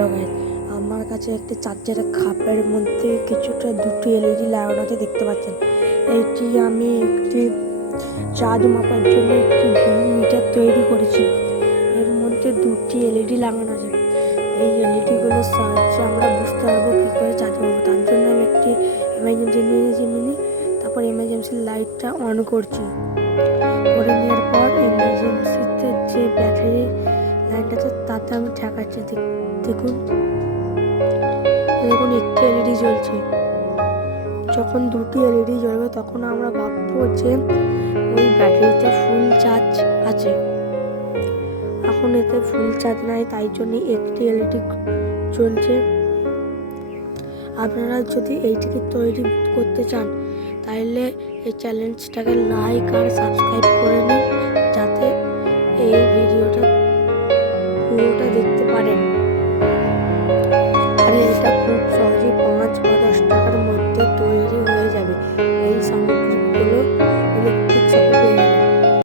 Hello guys, আমার কাছে একটি চার্জারের খাপের মধ্যে কিছুটা দুটি এলইডি লাগানো আছে দেখতে পাচ্ছেন। এটি আমি একটি চার্জ মাপার জন্য একটি মিটার তৈরি করেছি। এর মধ্যে দুটি এলইডি লাগানো আছে। এই এলইডিগুলোর সাহায্যে আমরা বুঝতে পারবো কী করে চার্জ করবো। তার জন্য আমি একটি এমার্জেন্সি নিয়ে তারপর এমার্জেন্সি লাইটটা অন করছি। করে নেওয়ার পর এমার্জেন্সিতে যে ব্যাটারি লাইট আছে তাতে আমি ঠেকাচ্ছি। দেখুন একটি এলইডি জ্বলছে। যখন দুটি এলইডি জ্বলবে তখন আমরা ভাববো যে ওই ব্যাটারিতে ফুল চার্জ আছে। এখন এতে ফুল চার্জ নাই, তাই জন্য একটি এলইডি জ্বলছে। আপনারা যদি এইটিকে তৈরি করতে চান তাহলে এই চ্যালেঞ্জটাকে লাইক আর সাবস্ক্রাইব করে নিন, যাতে এই ভিডিওটা